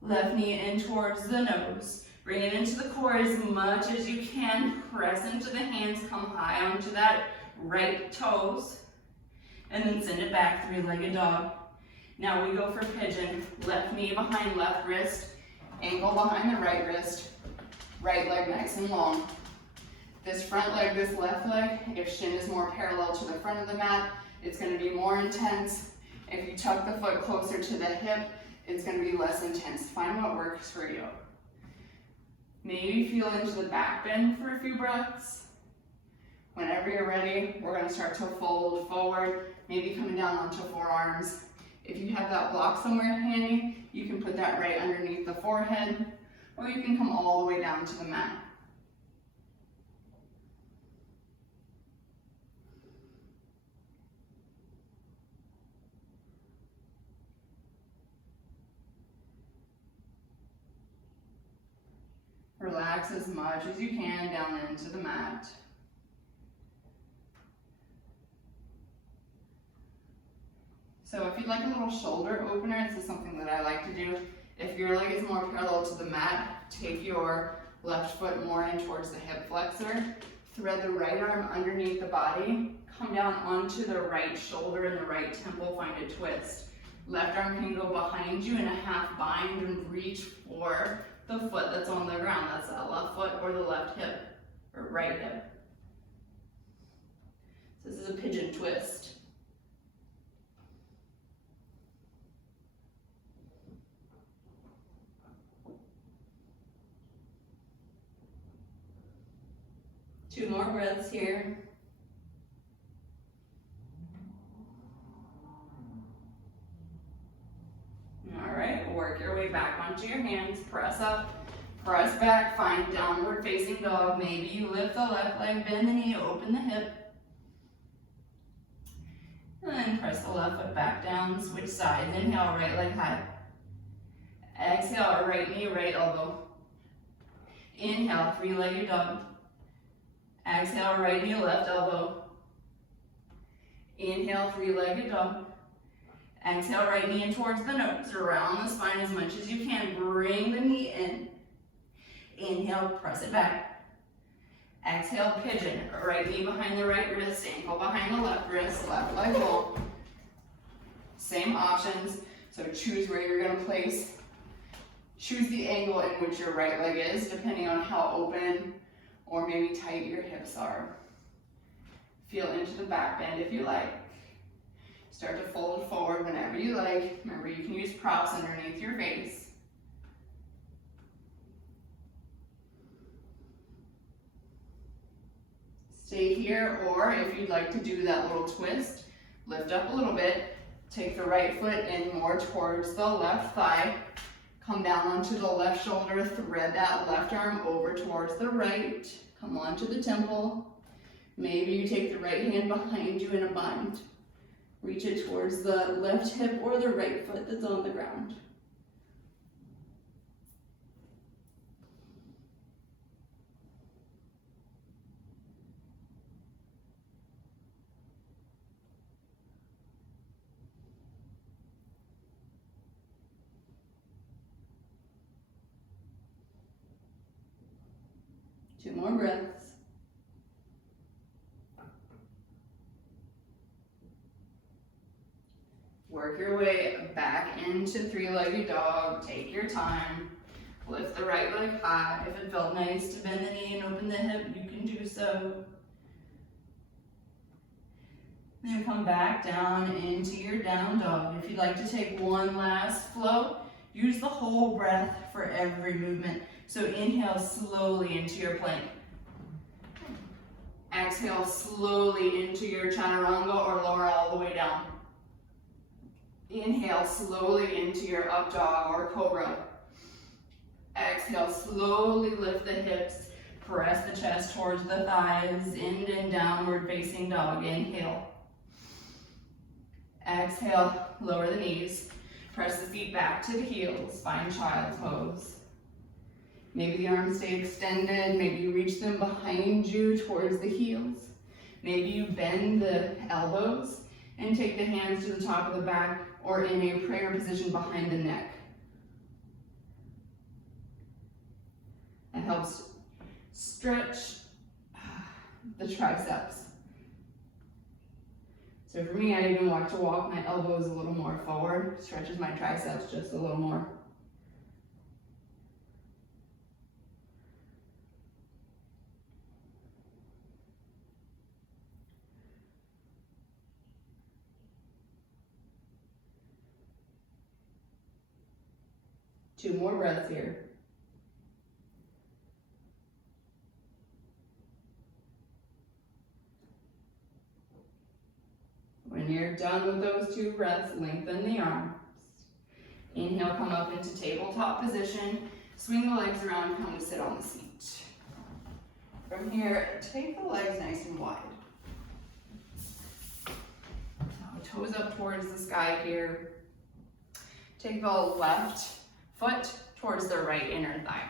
Left knee in towards the nose. Bring it into the core as much as you can. Press into the hands, come high onto that right toes. And then send it back, three-legged dog. Now we go for pigeon. Left knee behind left wrist. Ankle behind the right wrist. Right leg nice and long. This front leg, this left leg, if shin is more parallel to the front of the mat, it's going to be more intense. If you tuck the foot closer to the hip, it's going to be less intense. Find what works for you. Maybe feel into the back bend for a few breaths. Whenever you're ready, we're going to start to fold forward, maybe coming down onto forearms. If you have that block somewhere handy, you can put that right underneath the forehead, or you can come all the way down to the mat. Relax as much as you can down into the mat. So if you'd like a little shoulder opener, this is something that I like to do. If your leg is more parallel to the mat, take your left foot more in towards the hip flexor. Thread the right arm underneath the body. Come down onto the right shoulder and the right temple, find a twist. Left arm can go behind you in a half bind and reach for the foot that's on the ground. That's that left foot or the left hip, or right hip. So this is a pigeon twist. Two more breaths here. All right, work your way back onto your hands, press up, press back, find downward facing dog. Maybe you lift the left leg, bend the knee, open the hip. And then press the left foot back down, switch sides. Inhale, right leg high. Exhale, right knee, right elbow. Inhale, three-legged dog. Exhale, right knee, left elbow. Inhale, three-legged dog. Exhale, right knee in towards the nose. Around the spine as much as you can. Bring the knee in. Inhale, press it back. Exhale, pigeon. Right knee behind the right wrist, ankle behind the left wrist, left leg long. Same options. So choose where you're going to place. Choose the angle in which your right leg is, depending on how open or maybe tight your hips are. Feel into the back bend if you like. Start to fold forward whenever you like. Remember, you can use props underneath your face. Stay here, or if you'd like to do that little twist, lift up a little bit. Take the right foot in more towards the left thigh. Come down onto the left shoulder, thread that left arm over towards the right. Come onto the temple. Maybe you take the right hand behind you in a bind. Reach it towards the left hip or the right foot that's on the ground. Two more breaths. Work your way back into three-legged dog. Take your time. Lift the right leg high. If it felt nice to bend the knee and open the hip, you can do so. Then come back down into your down dog. If you'd like to take one last flow, use the whole breath for every movement. So inhale slowly into your plank. Exhale slowly into your chaturanga or lower all the way down. Inhale slowly into your up dog or cobra. Exhale, slowly lift the hips. Press the chest towards the thighs. End in downward facing dog. Inhale. Exhale, lower the knees. Press the feet back to the heels. Find child's pose. Maybe the arms stay extended. Maybe you reach them behind you towards the heels. Maybe you bend the elbows and take the hands to the top of the back or in a prayer position behind the neck. That helps stretch the triceps. So for me, I even like to walk my elbows a little more forward, stretches my triceps just a little more. Two more breaths here. When you're done with those two breaths, lengthen the arms. Inhale, come up into tabletop position. Swing the legs around, come to sit on the seat. From here, take the legs nice and wide. Toes up towards the sky here. Take the left foot towards the right inner thigh.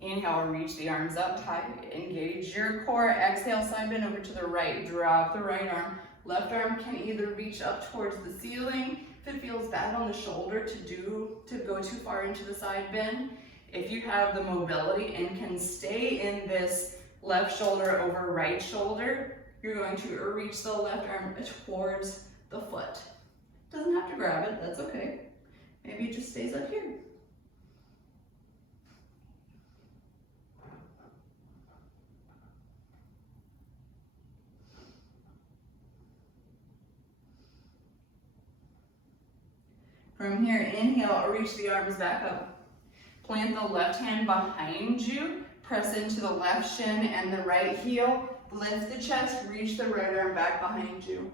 Inhale, reach the arms up high. Engage your core. Exhale, side bend over to the right. Drop the right arm. Left arm can either reach up towards the ceiling if it feels bad on the shoulder to go too far into the side bend. If you have the mobility and can stay in this left shoulder over right shoulder, you're going to reach the left arm towards the foot. Doesn't have to grab it, that's okay. Maybe it just stays up here. From here, inhale, reach the arms back up. Plant the left hand behind you. Press into the left shin and the right heel. Lift the chest, reach the right arm back behind you.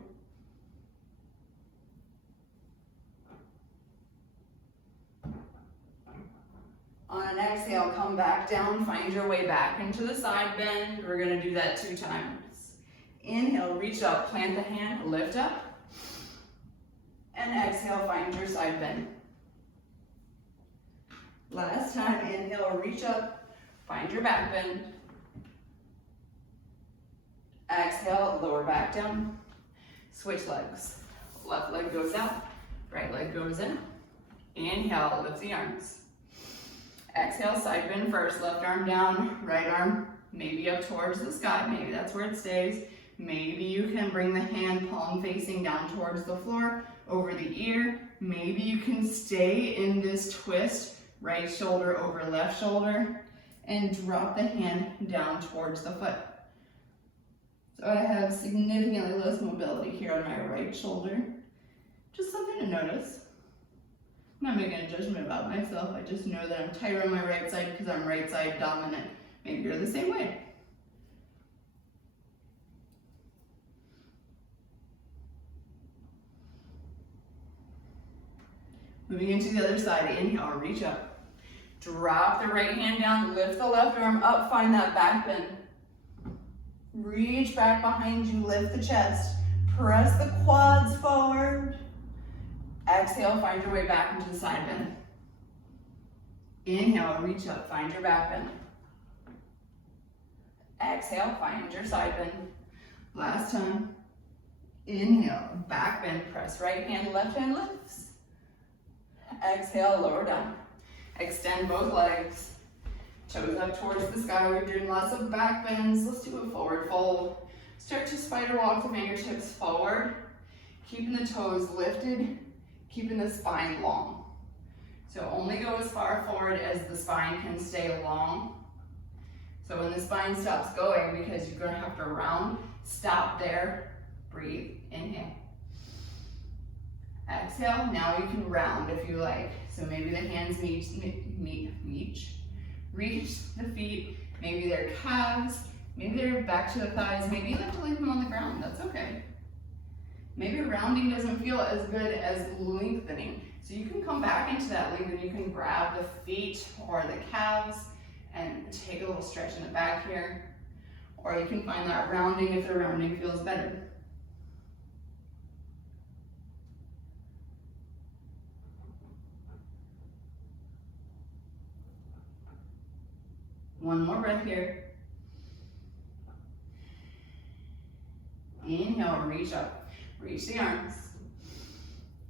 On an exhale, come back down, find your way back into the side bend. We're gonna do that 2 times. Inhale, reach up, plant the hand, lift up. And exhale, find your side bend. Last time, inhale, reach up, find your back bend. Exhale, lower back down. Switch legs. Left leg goes out, right leg goes in. Inhale, lift the arms. Exhale, side bend first, left arm down, right arm maybe up towards the sky, maybe that's where it stays. Maybe you can bring the hand palm facing down towards the floor, over the ear. Maybe you can stay in this twist, right shoulder over left shoulder, and drop the hand down towards the foot. So I have significantly less mobility here on my right shoulder. Just something to notice. I'm not making a judgment about myself, I just know that I'm tighter on my right side because I'm right side dominant. Maybe you're the same way. Moving into the other side, inhale, reach up. Drop the right hand down, lift the left arm up, find that back bend. Reach back behind you, lift the chest. Press the quads forward. Exhale, find your way back into the side bend. Inhale, reach up, find your back bend. Exhale, find your side bend. Last time. Inhale, back bend, press right hand, left hand lifts. Exhale, lower down. Extend both legs. Toes up towards the sky. We're doing lots of back bends. Let's do a forward fold. Start to spider walk the fingertips forward. Keeping the toes lifted, keeping the spine long. So only go as far forward as the spine can stay long. So when the spine stops going, because you're gonna have to round, stop there, breathe, inhale. Exhale, now you can round if you like. So maybe the hands reach the feet, maybe they're calves, maybe they're back to the thighs, maybe you have to leave them on the ground, that's okay. Maybe rounding doesn't feel as good as lengthening. So you can come back into that length and you can grab the feet or the calves and take a little stretch in the back here. Or you can find that rounding if the rounding feels better. One more breath here. Inhale, reach up, reach the arms.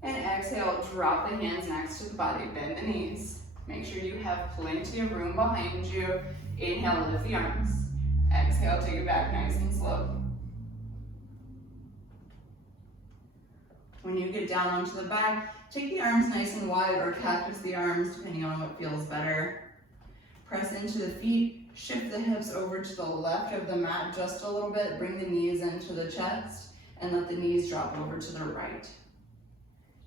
And exhale, drop the hands next to the body, bend the knees. Make sure you have plenty of room behind you. Inhale, lift the arms. Exhale, take it back nice and slow. When you get down onto the back, take the arms nice and wide or cactus the arms, depending on what feels better. Press into the feet, shift the hips over to the left of the mat just a little bit, bring the knees into the chest, and let the knees drop over to the right.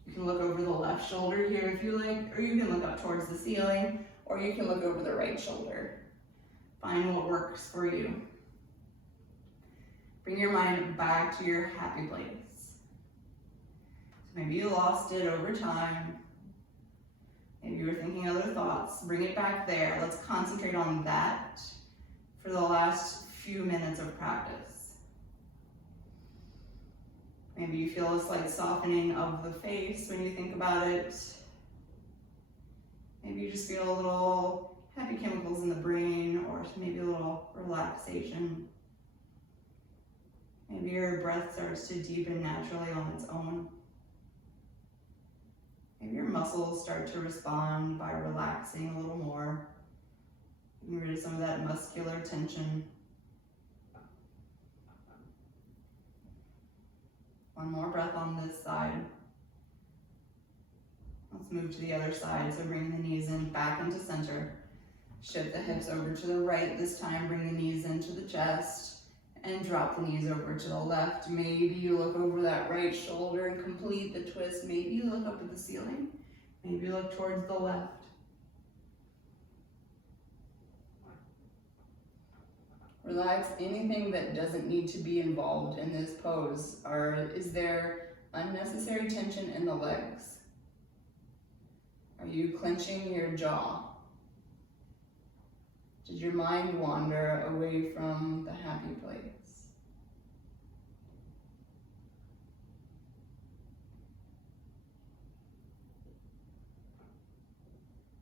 You can look over the left shoulder here if you like, or you can look up towards the ceiling, or you can look over the right shoulder. Find what works for you. Bring your mind back to your happy place. So maybe you lost it over time. Maybe you were thinking other thoughts. Bring it back there. Let's concentrate on that for the last few minutes of practice. Maybe you feel a slight softening of the face when you think about it. Maybe you just feel a little happy chemicals in the brain, or maybe a little relaxation. Maybe your breath starts to deepen naturally on its own. Maybe your muscles start to respond by relaxing a little more. Getting rid of some of that muscular tension. One more breath on this side. Let's move to the other side. So bring the knees in back into center. Shift the hips over to the right. This time bring the knees into the chest and drop the knees over to the left. Maybe you look over that right shoulder and complete the twist. Maybe you look up at the ceiling. Maybe you look towards the left. Relax anything that doesn't need to be involved in this pose. Or is there unnecessary tension in the legs? Are you clenching your jaw? Did your mind wander away from the happy place?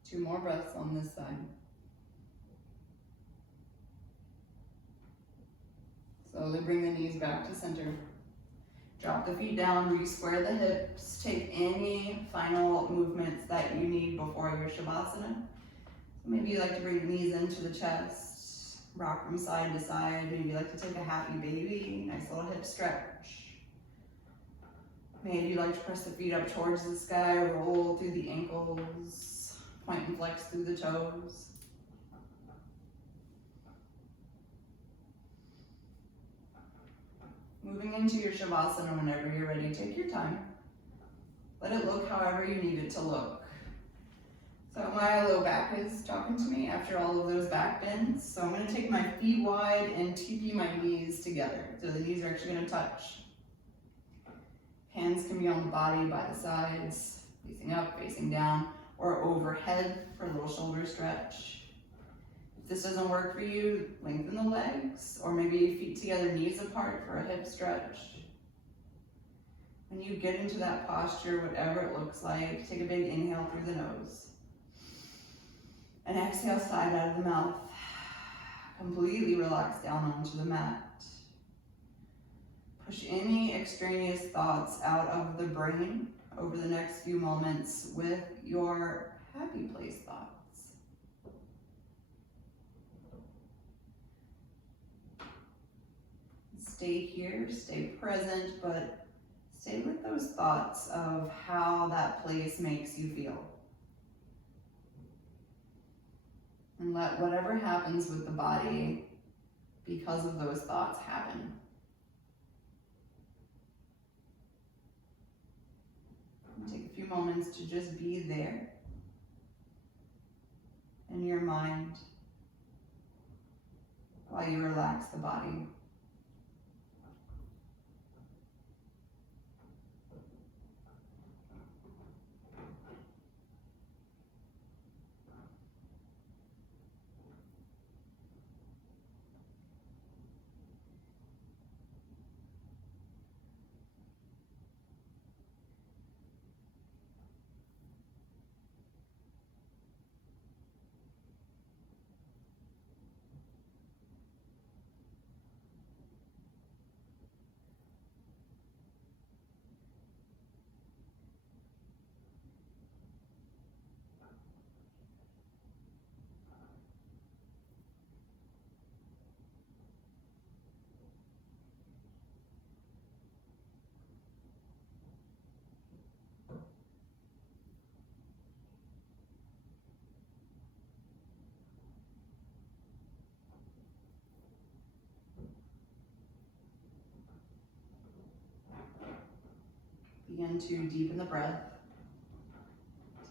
Two more breaths on this side. Slowly bring the knees back to center. Drop the feet down, re-square the hips. Take any final movements that you need before your Shavasana. So maybe you like to bring the knees into the chest, rock from side to side. Maybe you like to take a happy baby, nice little hip stretch. Maybe you like to press the feet up towards the sky, roll through the ankles, point and flex through the toes. Moving into your Shavasana whenever you're ready, take your time. Let it look however you need it to look. So my low back is talking to me after all of those back bends. So I'm gonna take my feet wide and TP my knees together. So the knees are actually gonna touch. Hands can be on the body by the sides. facing up, facing down, or overhead for a little shoulder stretch. If this doesn't work for you, lengthen the legs, or maybe feet together, knees apart for a hip stretch. When you get into that posture, whatever it looks like, take a big inhale through the nose. And exhale, side out of the mouth. Completely relax down onto the mat. Push any extraneous thoughts out of the brain over the next few moments with your happy place thoughts. Stay here, stay present, but stay with those thoughts of how that place makes you feel. And let whatever happens with the body because of those thoughts happen. And take a few moments to just be there in your mind while you relax the body. Begin to deepen the breath.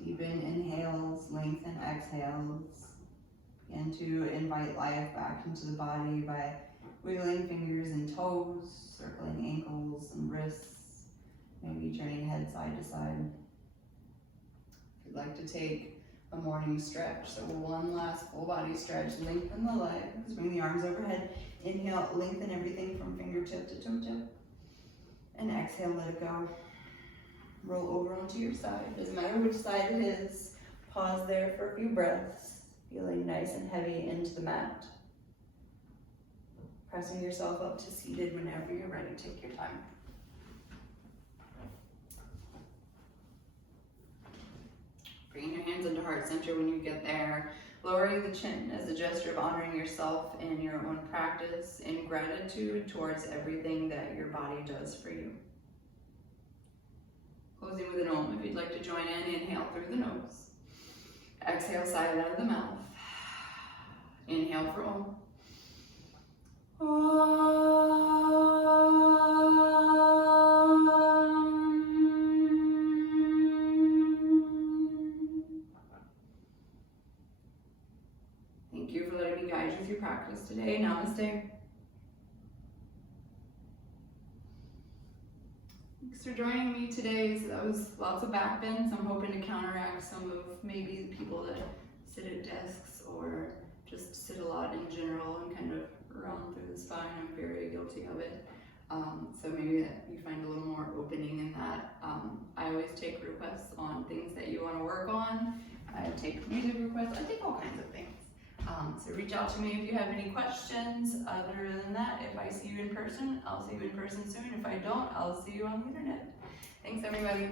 Deepen inhales, lengthen exhales. Begin to invite life back into the body by wiggling fingers and toes, circling ankles and wrists, maybe turning head side to side. If you'd like to take a morning stretch, so one last full body stretch, lengthen the legs, bring the arms overhead. Inhale, lengthen everything from fingertip to toe tip. And exhale, let it go. Roll over onto your side. Doesn't matter which side it is. Pause there for a few breaths, feeling nice and heavy into the mat. Pressing yourself up to seated whenever you're ready. Take your time. Bringing your hands into heart center when you get there. Lowering the chin as a gesture of honoring yourself and your own practice in gratitude towards everything that your body does for you. Closing with an om. If you'd like to join in, inhale through the nose. Exhale, side out of the mouth. Inhale for om. Thank you for letting me guide you through practice today. Namaste. Thanks for joining me today. So that was lots of back bends. I'm hoping to counteract some of maybe the people that sit at desks or just sit a lot in general and kind of run through the spine. I'm very guilty of it. So maybe that you find a little more opening in that. I always take requests on things that you want to work on. I take music requests. I take all kinds of things. So reach out to me if you have any questions. Other than that, if I see you in person, I'll see you in person soon. If I don't, I'll see you on the internet. Thanks, everybody.